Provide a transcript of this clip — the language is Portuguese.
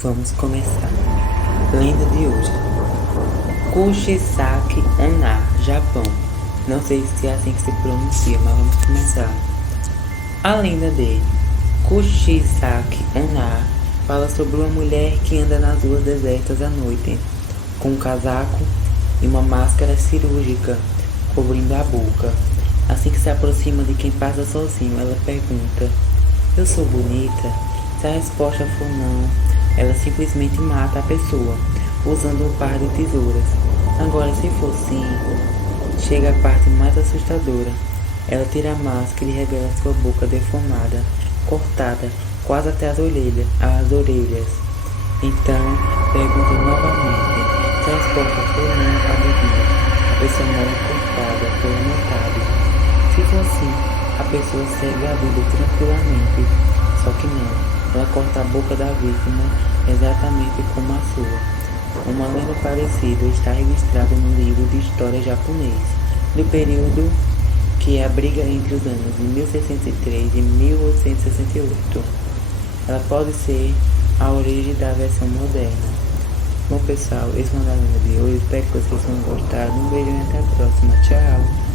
Vamos começar. Lenda de hoje. Kushisaki Onna, Japão. Não sei se é assim que se pronuncia, mas vamos começar. A lenda de Kushisaki Onna fala sobre uma mulher que anda nas ruas desertas à noite, com um casaco e uma máscara cirúrgica cobrindo a boca. Assim que se aproxima de quem passa sozinho, ela pergunta: "Eu sou bonita?" Se a resposta for não, ela simplesmente mata a pessoa, usando um par de tesouras. Agora, se for sim, chega a parte mais assustadora. Ela tira a máscara e revela sua boca deformada, cortada, quase até as orelhas. Então, pergunta novamente. Se a resposta for não, adivinha. A pessoa morre cortada pela metade. Se for assim, a pessoa segue a vida tranquilamente. Só que não. Ela corta a boca da vítima exatamente como a sua. Uma lenda parecida está registrada no livro de história japonês, do período que é a briga entre os anos de 1603 e 1868. Ela pode ser a origem da versão moderna. Bom pessoal, esse foi a lenda de hoje. Espero que vocês tenham gostado. Um beijo e até a próxima. Tchau!